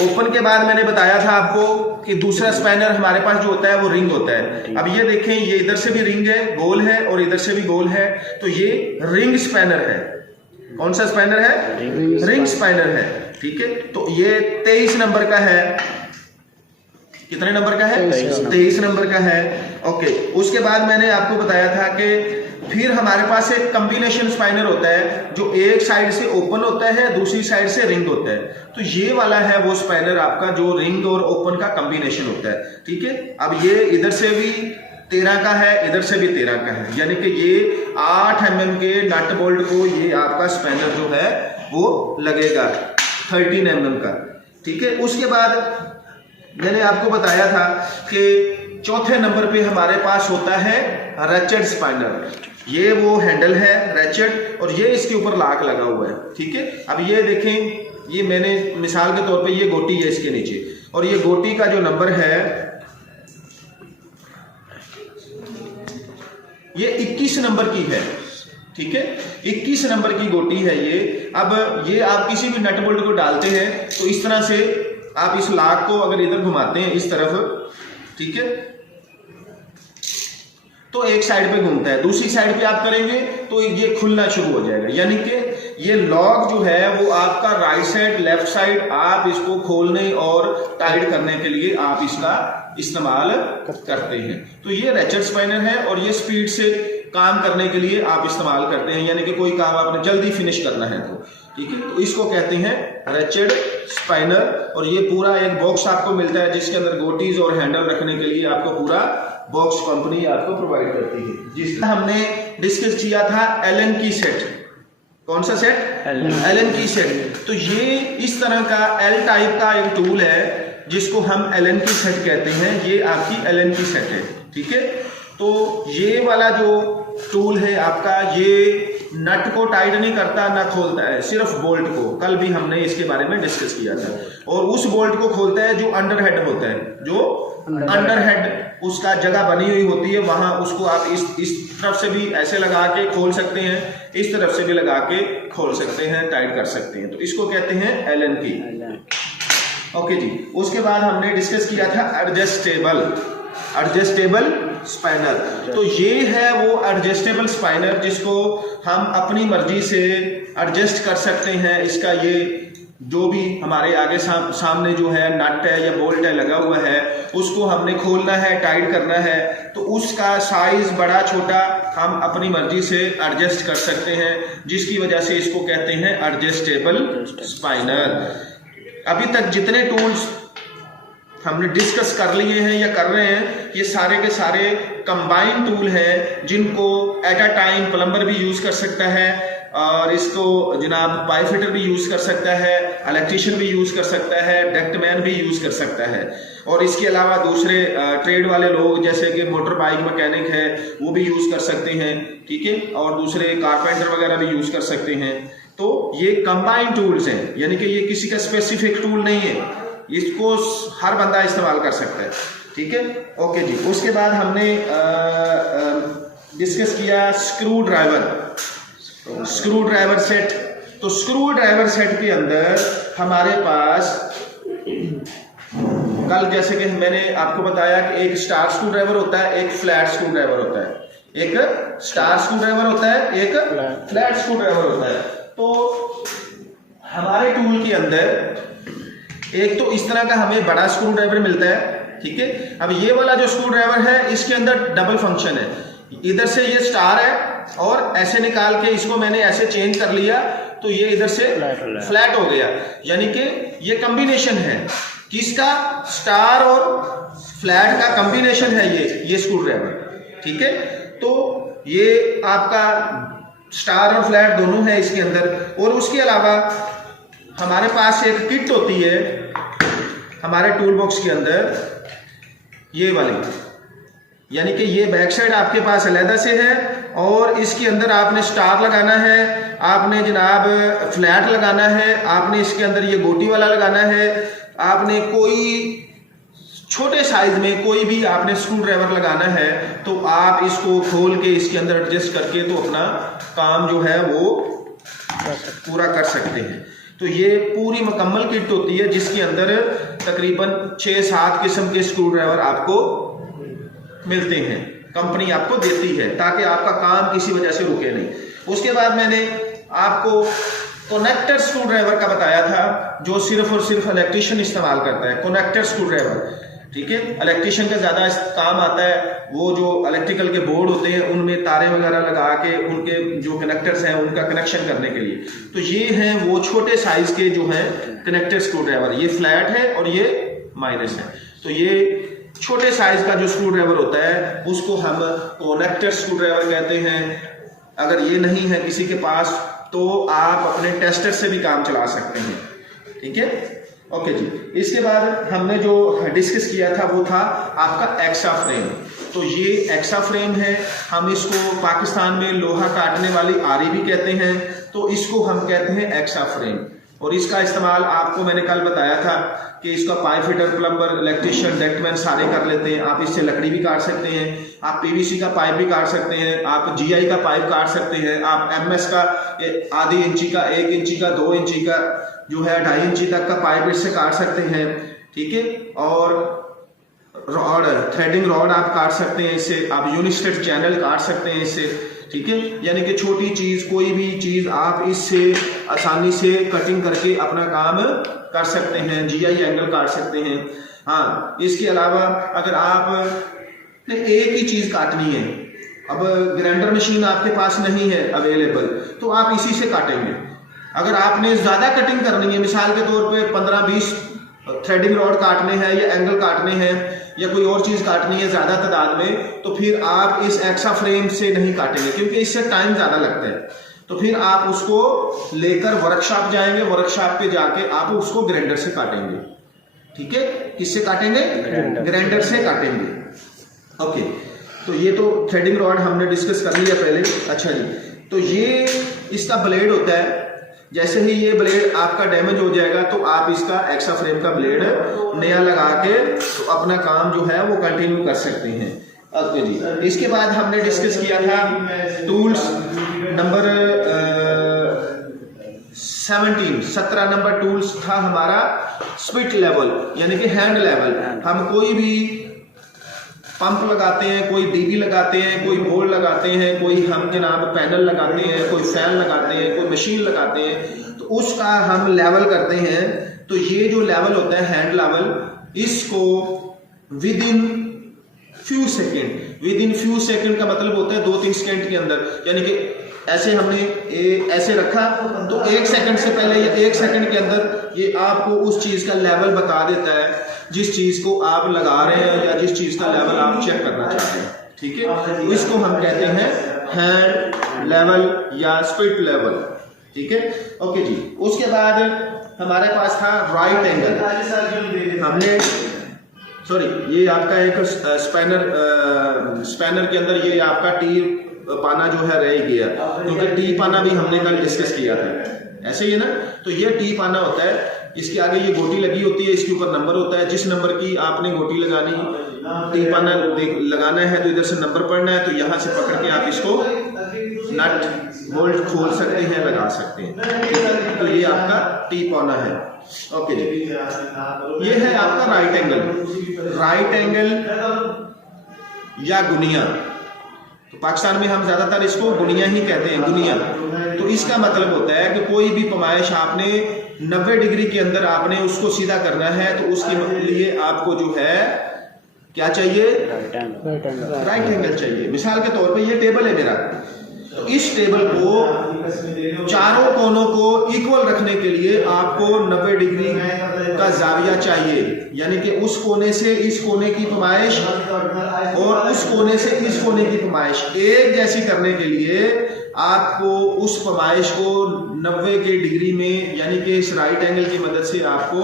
ओपन के बाद मैंने बताया था आपको कि दूसरा स्पैनर हमारे पास जो होता है वो रिंग होता है। अब ये देखें, ये इधर से भी रिंग है, गोल है, और इधर से भी गोल है, तो ये रिंग स्पैनर है। कौन सा स्पैनर है? रिंग स्पैनर है। ठीक है, तो ये 23 नंबर का है। कितने नंबर का है? 23 नंबर का है। ओके, उसके बाद मैंने आपको बताया था कि फिर हमारे पास एक कॉम्बिनेशन स्पाइनर होता है जो एक साइड से ओपन होता है, दूसरी साइड से रिंग होता है। तो ये वाला है वो स्पाइनर आपका जो रिंग और ओपन का कॉम्बिनेशन होता है। ठीक है, अब ये इधर से भी 13 का है, इधर से भी 13 का है, यानी कि ये 8 mm के नट बोल्ट को ये आपका स्पैनर जो है वो लगेगा 13 mm का। ठीक है, उसके बाद मैंने आपको बताया था कि चौथे नंबर पे हमारे पास होता है रैचेट स्पाइनर। ये वो हैंडल है रैचेट, और ये इसके ऊपर लॉक लगा हुआ है। ठीक है, अब ये देखें, ये मैंने मिसाल के तौर पे ये गोटी है इसके नीचे, और ये गोटी का जो नंबर है ये 21 नंबर की है। ठीक है, 21 नंबर की गोटी है ये। अब ये आप किसी भी नट बोल्ट को डालते हैं तो इस तरह से आप इस लॉक को अगर इधर घुमाते हैं इस तरफ, ठीक है, तो एक साइड पे घूमता है, दूसरी साइड पे आप करेंगे तो ये खुलना शुरू हो जाएगा। यानी कि ये लॉक जो है वो आपका राइट साइड लेफ्ट साइड आप इसको खोलने और टाइट करने के लिए आप इसका इस्तेमाल करते हैं। तो ये रैचेट स्पाइनर है, और ये स्पीड से काम करने के लिए आप इस्तेमाल करते हैं, यानी कि कोई काम आपने जल्दी फिनिश करना है तो। ठीक है, तो इसको कहते हैं रैचेट स्पाइनर। और ये पूरा एक बॉक्स आपको मिलता है जिसके अंदर गोटीज और हैंडल रखने के लिए आपको पूरा बॉक्स कंपनी आपको प्रोवाइड करती है। जिसका हमने डिस्कस किया था एलन की सेट। कौन सा सेट? एलन की सेट। तो ये इस तरह का एल टाइप का एक टूल है जिसको हम एलन की सेट कहते हैं। ये आपकी एलन की सेट है। ठीक है, तो ये वाला जो टूल है आपका, ये नट को टाइट नहीं करता ना खोलता है, सिर्फ बोल्ट को। कल भी हमने इसके बारे में डिस्कस किया था। और उस बोल्ट को खोलता है जो अंडर हेड होता है, जो अंडर हेड उसका जगह बनी हुई होती है, वहां उसको आप इस तरफ से भी ऐसे लगा के खोल सकते हैं, इस तरफ से भी लगा के खोल सकते हैं, टाइट कर सकते हैं। तो इसको कहते हैं एलन की। ओके जी, उसके बाद हमने डिस्कस किया था एडजस्टेबल स्पाइनर। तो ये है वो एडजस्टेबल स्पाइनर जिसको हम अपनी मर्जी से एडजस्ट कर सकते हैं। इसका ये जो भी हमारे आगे सामने जो है नट है या बोल्ट है लगा हुआ है, उसको हमने खोलना है, टाइट करना है, तो उसका साइज बड़ा छोटा हम अपनी मर्जी से एडजस्ट कर सकते हैं, जिसकी वजह से इसको कहते हैं एडजस्टेबल स्पाइनर। अभी तक जितने टूल्स हमने डिस्कस कर लिए हैं या कर रहे हैं, ये सारे के सारे कंबाइन टूल हैं जिनको एट अ टाइम प्लम्बर भी यूज कर सकता है, और इसको जनाब पाइप फिटर भी यूज कर सकता है, इलेक्ट्रीशियन भी यूज कर सकता है, डक्टमैन भी यूज कर सकता है। और इसके अलावा दूसरे ट्रेड वाले लोग जैसे कि मोटर बाइक मैकेनिक है वो भी यूज कर सकते हैं। ठीक है, और दूसरे कारपेंटर वगैरह भी यूज कर सकते हैं। तो ये कंबाइन टूल्स हैं, यानी कि ये किसी का स्पेसिफिक टूल नहीं है, इसको हर बंदा इस्तेमाल कर सकता है। ठीक है, ओके जी। उसके बाद हमने डिस्कस किया स्क्रू ड्राइवर सेट। तो स्क्रू ड्राइवर सेट के अंदर हमारे पास कल जैसे कि मैंने आपको बताया कि एक स्टार स्क्रू ड्राइवर होता है, एक फ्लैट स्क्रू ड्राइवर होता है। एक स्टार स्क्रू ड्राइवर होता है, एक फ्लैट स्क्रू ड्राइवर होता है। तो हमारे टूल के अंदर एक तो इस तरह का हमें बड़ा स्क्रू ड्राइवर मिलता है। ठीक है, अब ये वाला जो स्क्रू ड्राइवर है इसके अंदर डबल फंक्शन है। इधर से ये स्टार है और ऐसे निकाल के इसको मैंने ऐसे चेंज कर लिया तो ये इधर से फ्लैट हो गया, यानी कि ये कॉम्बिनेशन है किसका? स्टार और फ्लैट का कॉम्बिनेशन है ये स्क्रू ड्राइवर। ठीक है, तो ये आपका स्टार और फ्लैट दोनों है इसके अंदर। और उसके अलावा हमारे पास एक किट होती है हमारे टूल बॉक्स के अंदर, ये वाली यानी कि ये बैक साइड आपके पास अलहदा से है और इसके अंदर आपने स्टार लगाना है, आपने जनाब फ्लैट लगाना है, आपने इसके अंदर ये गोटी वाला लगाना है, आपने कोई छोटे साइज में कोई भी आपने स्क्रू ड्राइवर लगाना है तो आप इसको खोल के इसके अंदर एडजस्ट करके तो अपना काम जो है वो पूरा कर सकते हैं। तो ये पूरी मुकम्मल किट होती है जिसके अंदर तकरीबन 6-7 किस्म के स्क्रू ड्राइवर आपको मिलते हैं, कंपनी आपको देती है ताकि आपका काम किसी वजह से रुके नहीं। उसके बाद मैंने आपको कनेक्टर स्क्रू ड्राइवर का बताया था जो सिर्फ और सिर्फ इलेक्ट्रिशियन इस्तेमाल करता है, कनेक्टर स्क्रू ड्राइवर, ठीक है। इलेक्ट्रिशियन का ज़्यादा काम आता है, वो जो इलेक्ट्रिकल के बोर्ड होते हैं उनमें तारे वगैरह लगा के उनके जो कनेक्टर्स हैं उनका कनेक्शन करने के लिए। तो ये हैं वो छोटे साइज के जो हैं कनेक्टर स्क्रू ड्राइवर, ये फ्लैट है और ये माइनस है। तो ये छोटे साइज का जो स्क्रू ड्राइवर होता है उसको हम कनेक्टर स्क्रू ड्राइवर कहते हैं। अगर ये नहीं है किसी के पास तो आप अपने टेस्टर से भी काम चला सकते हैं, ठीक है। ओके जी, इसके बाद हमने जो डिस्कस किया था वो था आपका एक्सा फ्रेम। तो ये एक्सा फ्रेम है, हम इसको पाकिस्तान में लोहा काटने वाली आरी भी कहते हैं, तो इसको हम कहते हैं एक्सा फ्रेम। और इसका इस्तेमाल आपको मैंने कल बताया था कि इसका पाइप फिटर, प्लम्बर, इलेक्ट्रिशियन, डेक्टमैन सारे कर लेते हैं। आप इससे लकड़ी भी काट सकते हैं, आप पीवीसी का पाइप भी काट सकते हैं, आप जीआई का पाइप काट सकते हैं, आप एमएस का आधी इंची का, 1 इंची का, 2 इंची का जो है 2.5 इंची तक का पाइप इससे काट सकते हैं, ठीक है। और रॉड, थ्रेडिंग रॉड आप काट सकते हैं इससे, आप यूनिस्टेड चैनल काट सकते हैं इससे, ठीक है। यानी कि छोटी चीज, कोई भी चीज आप इससे आसानी से कटिंग करके अपना काम कर सकते हैं, जीआई एंगल काट सकते हैं। हाँ, इसके अलावा अगर आप एक ही चीज काटनी है, अब ग्राइंडर मशीन आपके पास नहीं है अवेलेबल, तो आप इसी से काटेंगे। अगर आपने ज्यादा कटिंग करनी है, मिसाल के तौर पे 15-20 थ्रेडिंग रॉड काटने हैं या एंगल काटने हैं या कोई और चीज काटनी है ज्यादा तादाद में, तो फिर आप इस एक्सा फ्रेम से नहीं काटेंगे क्योंकि इससे टाइम ज्यादा लगता है। तो फिर आप उसको लेकर वर्कशॉप जाएंगे, वर्कशॉप पे जाके आप उसको ग्राइंडर से काटेंगे, ठीक है। किससे काटेंगे? ग्राइंडर से काटेंगे। ओके, तो ये तो थ्रेडिंग रॉड हमने डिस्कस कर लिया पहले। अच्छा जी, तो ये इसका ब्लेड होता है। जैसे ही ये ब्लेड आपका डैमेज हो जाएगा तो आप इसका एक्सा फ्रेम का ब्लेड नया लगा के तो अपना काम जो है वो कंटिन्यू कर सकते हैं। ओके जी, इसके बाद हमने डिस्कस किया था टूल्स नंबर 17 नंबर टूल्स था हमारा स्पिट लेवल, यानी कि हैंड लेवल। हम कोई भी पंप लगाते हैं, कोई डीबी लगाते हैं, कोई बोर्ड लगाते हैं, कोई हम जनाब पैनल लगाते हैं, कोई फैन लगाते हैं, कोई मशीन लगाते हैं, तो उसका हम लेवल करते हैं। तो ये जो लेवल होता है हैंड लेवल, इसको विद इन फ्यू सेकेंड का मतलब होता है 2-3 सेकेंड के अंदर, यानी कि ऐसे हमने ऐसे रखा तो 1 सेकंड से पहले या 1 सेकंड के अंदर ये आपको उस चीज का लेवल बता देता है जिस चीज को आप लगा रहे हैं या जिस चीज का लेवल आप चेक करना चाहते हैं, ठीक है। तो इसको हम कहते हैं हैंड लेवल या स्पिट लेवल, ठीक है। ओके जी, उसके बाद हमारे पास था राइट एंगल। हमने ये आपका एक स्पैनर के अंदर ये आपका टी पाना जो है रह गया, क्योंकि टी पाना भी हमने कल डिस्कस किया था, ऐसे ही है ना। तो ये टी पाना होता है, इसके आगे ये गोटी लगी होती है, इसके ऊपर नंबर होता है, जिस नंबर की आपने गोटी लगानी, टी पाना लगाना है तो इधर से नंबर पढ़ना है, तो यहाँ से पकड़ के आप इसको नट बोल्ट खोल सकते हैं, लगा सकते हैं। तो ये आपका टी पाना है। ओके जी, ये है आपका राइट एंगल या गुनिया। तो पाकिस्तान में हम ज्यादातर इसको गुनिया ही कहते हैं, गुनिया। तो इसका मतलब होता है कि कोई भी पैमाइश आपने 90 डिग्री के अंदर आपने उसको सीधा करना है, तो उसके लिए आपको जो है क्या चाहिए? राइट एंगल चाहिए। मिसाल के तौर पे ये टेबल है मेरा, तो इस टेबल को चारों कोनों को इक्वल रखने के लिए आपको 90 डिग्री का जाविया चाहिए, यानी कि उस कोने से इस कोने की पैमाइश और उस कोने से इस कोने की पैमाइश एक जैसी करने के लिए आपको उस पैमाइश को 90 के डिग्री में, यानी कि इस राइट एंगल की मदद से आपको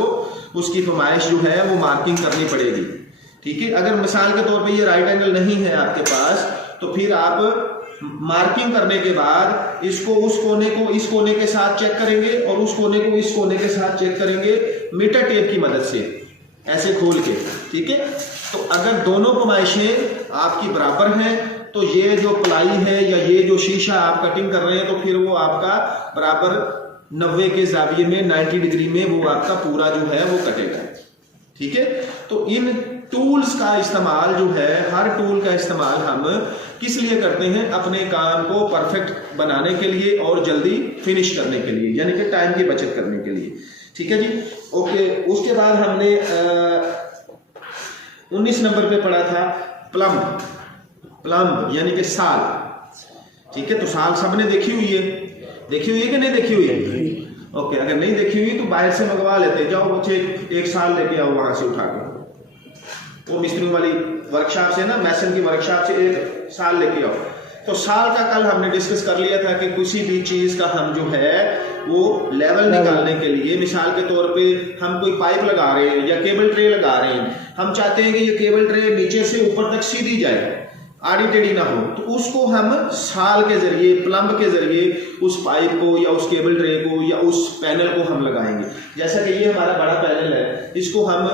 उसकी पैमाइश जो है वो मार्किंग करनी पड़ेगी, ठीक है। अगर मिसाल के तौर पे ये राइट एंगल नहीं है आपके पास, तो फिर आप मार्किंग करने के बाद इसको उस कोने को इस कोने के साथ चेक करेंगे और उस कोने को इस कोने के साथ चेक करेंगे मीटर टेप की मदद से, ऐसे खोल के, ठीक है। तो अगर दोनों पैमाइशें आपकी बराबर हैं तो ये जो प्लाई है या ये जो शीशा आप कटिंग कर रहे हैं तो फिर वो आपका बराबर 90 के जाविये में 90 डिग्री में वो आपका पूरा जो है वो कटेगा, ठीक है। तो इन टूल्स का इस्तेमाल जो है, हर टूल का इस्तेमाल हम किस लिए करते हैं? अपने काम को परफेक्ट बनाने के लिए और जल्दी फिनिश करने के लिए, यानी कि टाइम की बचत करने के लिए, ठीक है जी। ओके, उसके बाद हमने 19 नंबर पे पढ़ा था प्लम्ब यानी कि साल, ठीक है। तो साल सबने देखी हुई है कि नहीं देखी हुई है? ओके, अगर नहीं देखी हुई तो बाहर से मंगवा लेते, जाओ बच्चे एक साल लेके आओ वहां से उठा के, वो मिस्त्री वाली वर्कशॉप से ना, मैसन की वर्कशॉप से एक साल लेके आओ। तो साल का कल हमने डिस्कस कर लिया था कि किसी भी चीज का हम जो है वो लेवल निकालने के लिए, मिसाल के तौर पे हम कोई पाइप लगा रहे हैं या केबल ट्रे लगा रहे हैं, हम चाहते हैं कि ये केबल ट्रे नीचे से ऊपर तक सीधी जाए, आड़ी टेढ़ी ना हो, तो उसको हम साल के जरिए, प्लम्ब के जरिए उस पाइप को या उस केबल ट्रे को या उस पैनल को हम लगाएंगे। जैसा कि ये हमारा बड़ा पैनल है, इसको हम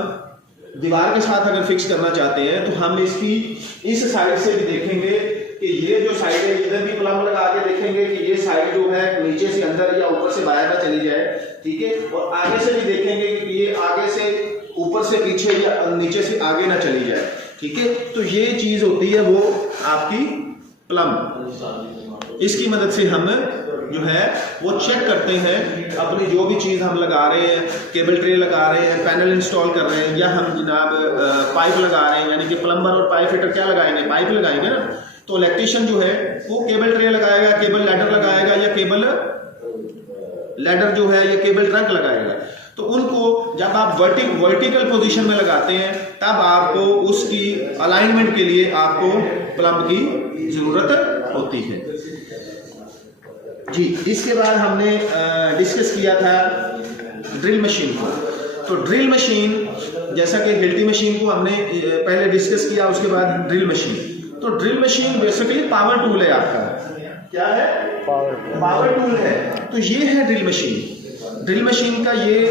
दीवार के साथ अगर फिक्स करना चाहते हैं तो हम इसकी इस साइड से भी देखेंगे कि ये जो साइड है, इधर भी प्लम्ब लगा के देखेंगे कि ये साइड जो है नीचे से अंदर या ऊपर से बाहर ना चली जाए, ठीक है। और आगे से भी देखेंगे कि ये आगे से ऊपर से पीछे या नीचे से आगे ना चली जाए, ठीक है। तो ये चीज होती है वो आपकी प्लम्ब। इसकी मदद से हम जो है वो चेक करते हैं अपनी जो भी चीज हम लगा रहे हैं, केबल ट्रे लगा रहे हैं, पैनल इंस्टॉल कर रहे हैं, या हम जनाब पाइप लगा रहे हैं, यानी कि प्लम्बर और पाइप फिटर क्या लगाएंगे? पाइप लगाएंगे ना। तो इलेक्ट्रिशियन जो है वो केबल ट्रे लगाएगा, केबल लैडर लगाएगा, या केबल लैडर जो है ये केबल ट्रंक लगाएगा। तो उनको जब आप वर्टिकल पोजीशन में लगाते हैं तब आपको उसकी अलाइनमेंट के लिए आपको प्लम्ब की जरूरत होती है जी। इसके बाद हमने डिस्कस किया था ड्रिल मशीन को। तो ड्रिल मशीन, जैसा कि हिल्टी मशीन को हमने पहले डिस्कस किया, उसके बाद ड्रिल मशीन। तो drill machine basically power tool है आपका। क्या है? पावर टूल है। तो ये है ड्रिल मशीन। ड्रिल मशीन का ये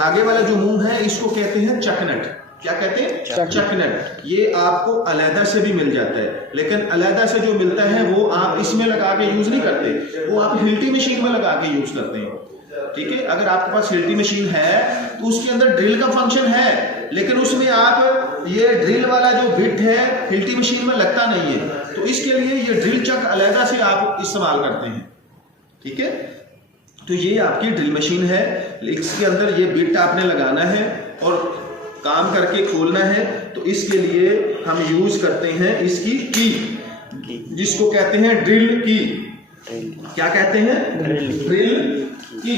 आगे वाला जो मुंह है इसको कहते हैं चकनट। क्या कहते हैं? चकनट। ये आपको अलहदा से भी मिल जाता है, लेकिन अलहदा से जो मिलता है वो आप इसमें लगा के यूज नहीं करते, वो आप हिल्टी मशीन में लगा के यूज करते हैं, ठीक है। अगर आपके पास हिल्टी मशीन है तो उसके अंदर ड्रिल का फंक्शन है, लेकिन उसमें आप ये ड्रिल वाला जो बिट है हिल्टी मशीन में लगता नहीं है, तो इसके लिए ये ड्रिल चक अलहदा से आप इस्तेमाल करते हैं, ठीक है। तो ये आपकी ड्रिल मशीन है, इसके अंदर ये बिट आपने लगाना है और काम करके खोलना है। तो इसके लिए हम यूज करते हैं इसकी की, जिसको कहते हैं ड्रिल की। क्या कहते हैं? ड्रिल की।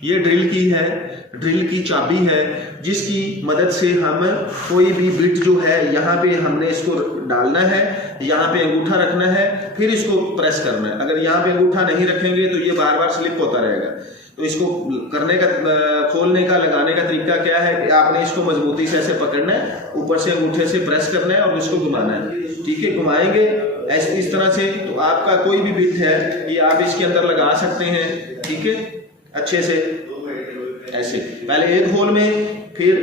ये ड्रिल की है, ड्रिल की चाबी है, जिसकी मदद से हम कोई भी बिट जो है यहाँ पे हमने इसको डालना है, यहाँ पे अंगूठा रखना है, फिर इसको प्रेस करना है। अगर यहाँ पे अंगूठा नहीं रखेंगे तो ये बार बार स्लिप होता रहेगा। तो इसको करने का, खोलने का, लगाने का तरीका क्या है कि आपने इसको मजबूती से ऐसे पकड़ना है, ऊपर से अंगूठे से प्रेस करना है और इसको घुमाना है, ठीक है। घुमाएंगे ऐसे इस तरह से, तो आपका कोई भी बिट है ये आप इसके अंदर लगा सकते हैं, ठीक है, अच्छे से ऐसे। पहले एक होल में, फिर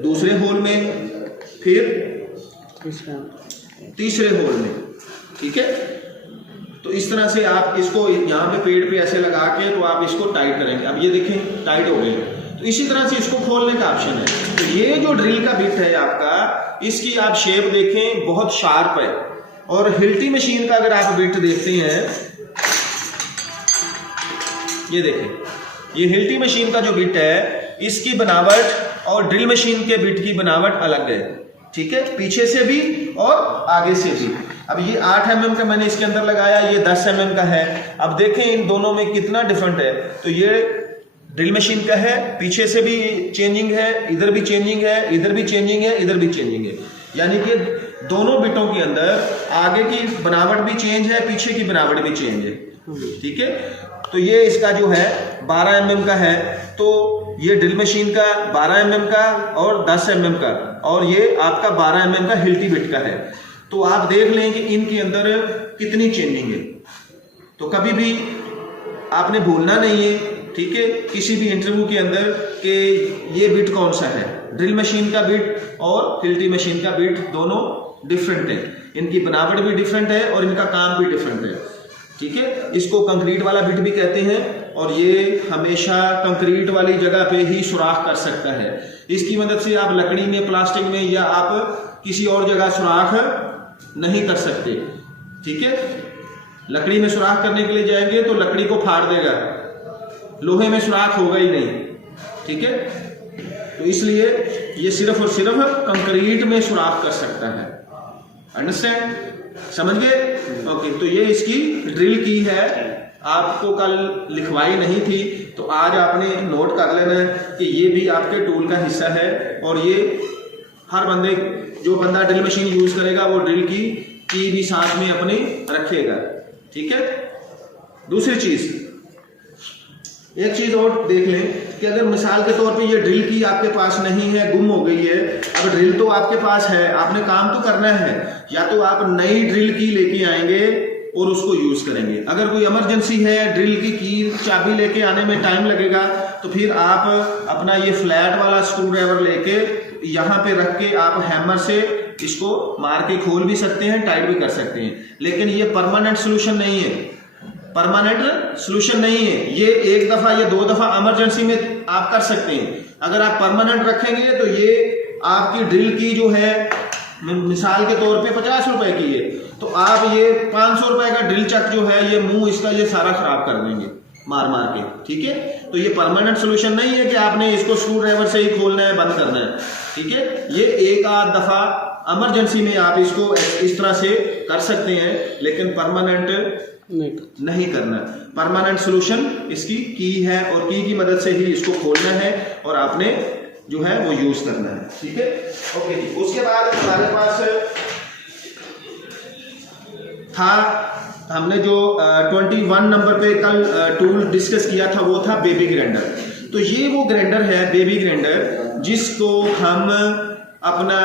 दूसरे होल में, फिर तीसरे होल में, ठीक है। तो इस तरह से आप इसको यहाँ पे पेड़ पे ऐसे लगा के तो आप इसको टाइट करेंगे। अब ये देखें टाइट हो गई। तो इसी तरह से इसको खोलने का ऑप्शन है। तो ये जो ड्रिल का बिट है आपका, इसकी आप शेप देखें, बहुत शार्प है। और हिल्टी मशीन का अगर आप बिट देखते हैं, ये देखें, ये हिल्टी मशीन का जो बिट है इसकी बनावट और ड्रिल मशीन के बिट की बनावट अलग है, ठीक है, पीछे से भी और आगे से भी। अब ये 8 mm का मैंने इसके अंदर लगाया, ये 10 mm का है। अब देखें इन दोनों में कितना डिफरेंट है। तो ये ड्रिल मशीन का है, पीछे से भी चेंजिंग है, इधर भी चेंजिंग है, इधर भी चेंजिंग है, इधर भी चेंजिंग है। यानी कि दोनों बिटों के अंदर आगे की बनावट भी चेंज है, पीछे की बनावट भी चेंज है, ठीक है। तो ये इसका जो है 12 mm का है। तो ये ड्रिल मशीन का 12 mm का और 10 mm का, और ये आपका 12 mm का हिल्टी बिट का है। तो आप देख लें कि इनके अंदर कितनी चेंजिंग है। तो कभी भी आपने भूलना नहीं है, ठीक है, किसी भी इंटरव्यू के अंदर कि ये बिट कौन सा है। ड्रिल मशीन का बिट और हिल्टी मशीन का बिट दोनों डिफरेंट है, इनकी बनावट भी डिफरेंट है और इनका काम भी डिफरेंट है, ठीक है। इसको कंक्रीट वाला बिट भी कहते हैं और ये हमेशा कंक्रीट वाली जगह पे ही सुराख कर सकता है। इसकी मदद से आप लकड़ी में, प्लास्टिक में या आप किसी और जगह सुराख नहीं कर सकते, ठीक है। लकड़ी में सुराख करने के लिए जाएंगे तो लकड़ी को फाड़ देगा, लोहे में सुराख होगा ही नहीं, ठीक है। तो इसलिए ये सिर्फ और सिर्फ कंक्रीट में सुराख कर सकता है। अंडरस्टैंड, समझ गए? ओके, तो ये इसकी ड्रिल की है। आपको कल लिखवाई नहीं थी तो आज आपने नोट कर लेना है कि ये भी आपके टूल का हिस्सा है, और ये हर बंदे, जो बंदा ड्रिल मशीन यूज करेगा वो ड्रिल की भी साथ में अपनी रखेगा, ठीक है। दूसरी चीज, एक चीज और देख लें कि अगर मिसाल के तौर पे ये ड्रिल की आपके पास नहीं है, गुम हो गई है। अब ड्रिल तो आपके पास है, आपने काम तो करना है, या तो आप नई ड्रिल की लेके आएंगे और उसको यूज करेंगे। अगर कोई इमरजेंसी है, ड्रिल की चाबी लेके आने में टाइम लगेगा, तो फिर आप अपना ये फ्लैट वाला स्क्रू ड्राइवर लेके यहाँ पे रख के आप हैमर से इसको मार के खोल भी सकते हैं, टाइट भी कर सकते हैं। लेकिन ये परमानेंट सोल्यूशन नहीं है, परमानेंट सोल्यूशन नहीं है। ये एक दफा या 2 दफा इमरजेंसी में आप कर सकते हैं। अगर आप परमानेंट रखेंगे तो ये आपकी ड्रिल की जो है, मिसाल के तौर पे 50 रुपए की है, तो आप ये 500 रुपए का ड्रिल चक जो है, ये मुंह इसका ये सारा खराब कर देंगे मार मार के, ठीक है। तो ये परमानेंट सोल्यूशन नहीं है कि आपने इसको स्क्रू ड्राइवर से ही खोलना है, बंद करना है, ठीक है। ये एक आध दफा इमरजेंसी में आप इसको इस तरह से कर सकते हैं, लेकिन परमानेंट नहीं करना। परमानेंट सोल्यूशन इसकी की है, और की मदद से ही इसको खोलना है और आपने जो है वो यूज करना है, ठीक है। ओके जी, उसके बाद हमारे पास था, हमने जो 21 नंबर पे कल टूल डिस्कस किया था, वो था बेबी ग्राइंडर। तो ये वो ग्राइंडर है, बेबी ग्राइंडर, जिसको हम अपना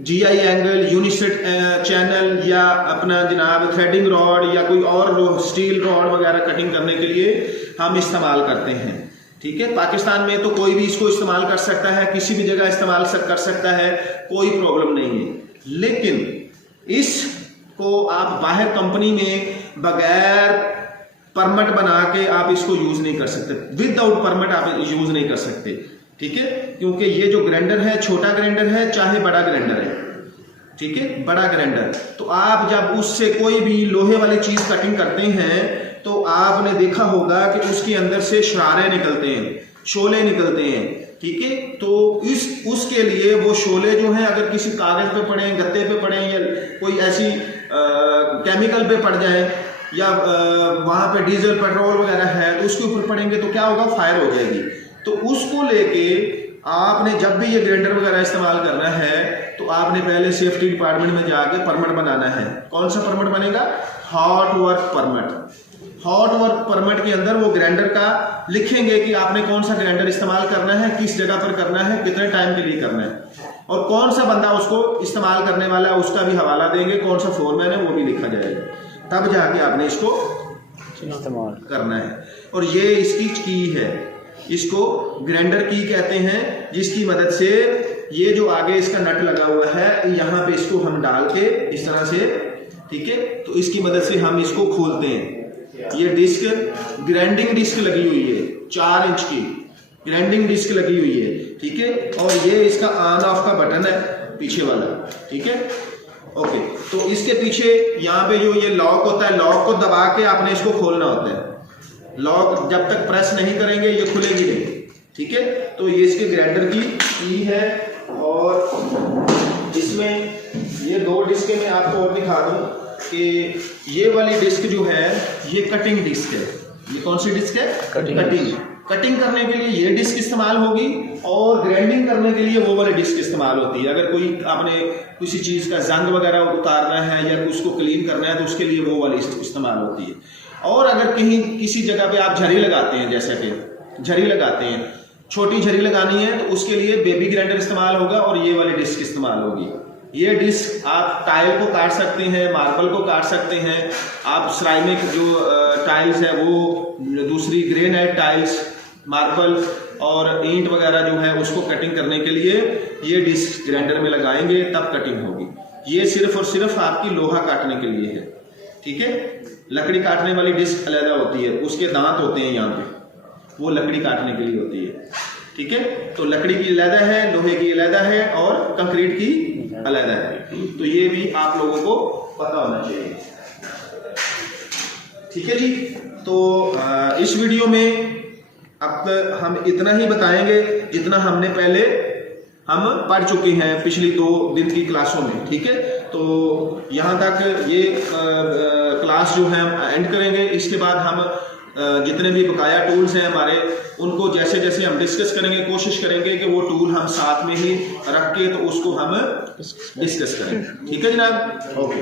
GI एंगल, यूनिसेट चैनल या अपना जनाब थ्रेडिंग रॉड या कोई और स्टील रॉड वगैरह कटिंग करने के लिए हम इस्तेमाल करते हैं, ठीक है। पाकिस्तान में तो कोई भी इसको इस्तेमाल कर सकता है, किसी भी जगह इस्तेमाल कर सकता है, कोई प्रॉब्लम नहीं है। लेकिन इसको आप बाहर कंपनी में बगैर परमिट बना के आप इसको यूज नहीं कर सकते, विदाउट परमिट आप यूज नहीं कर सकते, ठीक है। क्योंकि ये जो ग्राइंडर है, छोटा ग्राइंडर है चाहे बड़ा ग्राइंडर है, ठीक है, बड़ा ग्राइंडर, तो आप जब उससे कोई भी लोहे वाली चीज कटिंग करते हैं तो आपने देखा होगा कि उसके अंदर से शरारे निकलते हैं, शोले निकलते हैं, ठीक है। तो उसके लिए वो शोले जो हैं, अगर किसी कागज पे पड़े, गत्ते पे पड़े, या कोई ऐसी केमिकल पे पड़ जाए, या वहां पे डीजल पेट्रोल वगैरह है तो उसके ऊपर पड़ेंगे तो क्या होगा, फायर हो जाएगी। तो उसको लेके आपने जब भी ये ग्राइंडर वगैरह इस्तेमाल करना है तो आपने पहले सेफ्टी डिपार्टमेंट में जाके परमिट बनाना है। कौन सा परमिट बनेगा? Hot work permit. Hot work permit के अंदर वो ग्राइंडर का लिखेंगे कि आपने कौन सा ग्राइंडर इस्तेमाल करना है, किस जगह पर करना है, कितने टाइम के लिए करना है, और कौन सा बंदा उसको इस्तेमाल करने वाला है उसका भी हवाला देंगे, कौन सा फोरमैन है वो भी लिखा जाएगा, तब जाके आपने इसको इस्तेमाल करना है। और ये इसकी की है, इसको ग्राइंडर की कहते हैं, जिसकी मदद से ये जो आगे इसका नट लगा हुआ है, यहाँ पे इसको हम डाल के इस तरह से, ठीक है, तो इसकी मदद से हम इसको खोलते हैं। ये डिस्क ग्राइंडिंग डिस्क लगी हुई है, 4 इंच की ग्राइंडिंग डिस्क लगी हुई है, ठीक है। और ये इसका ऑन ऑफ का बटन है पीछे वाला, ठीक है। ओके, तो इसके पीछे यहाँ पे जो ये लॉक होता है, लॉक को दबा के आपने इसको खोलना होता है। लॉक जब तक प्रेस नहीं करेंगे ये खुलेगी नहीं, ठीक है। तो ये इसके ग्राइंडर की है, और इसमें ये 2 डिस्क मैं आपको और दिखा दूं कि ये वाली डिस्क जो है ये कटिंग डिस्क है। ये कौन सी डिस्क है? कटिंग करने के लिए ये डिस्क इस्तेमाल होगी, और ग्राइंडिंग करने के लिए वो वाली डिस्क इस्तेमाल होती है। अगर कोई आपने किसी चीज का जंग वगैरह उतारना है या उसको क्लीन करना है तो उसके लिए वो वाली इस्तेमाल होती है। और अगर कहीं किसी जगह पे आप झरी लगाते हैं, जैसे कि झरी लगाते हैं, छोटी झरी लगानी है तो उसके लिए बेबी ग्राइंडर इस्तेमाल होगा और ये वाली डिस्क इस्तेमाल होगी। ये डिस्क आप टाइल को काट सकते हैं, मार्बल को काट सकते हैं, आप सिरामिक जो टाइल्स है वो, दूसरी ग्रेनाइट टाइल्स, मार्बल और ईंट वगैरह जो है उसको कटिंग करने के लिए ये डिस्क ग्राइंडर में लगाएंगे तब कटिंग होगी। ये सिर्फ और सिर्फ आपकी लोहा काटने के लिए है, ठीक है। लकड़ी काटने वाली डिस्क अलग होती है, उसके दांत होते हैं यहाँ पे, वो लकड़ी काटने के लिए होती है, ठीक है। तो लकड़ी की अलग है, लोहे की अलग है और कंक्रीट की अलग है। तो ये भी आप लोगों को पता होना चाहिए, ठीक है जी। तो इस वीडियो में अब हम इतना ही बताएंगे जितना हमने पहले हम पढ़ चुके हैं पिछली 2 दिन की क्लासों में, ठीक है। तो यहाँ तक ये क्लास जो है हम एंड करेंगे। इसके बाद हम जितने भी बकाया टूल्स हैं हमारे, उनको जैसे जैसे हम डिस्कस करेंगे, कोशिश करेंगे कि वो टूल हम साथ में ही रख के तो उसको हम डिस्कस करें, ठीक है जनाब। ओके।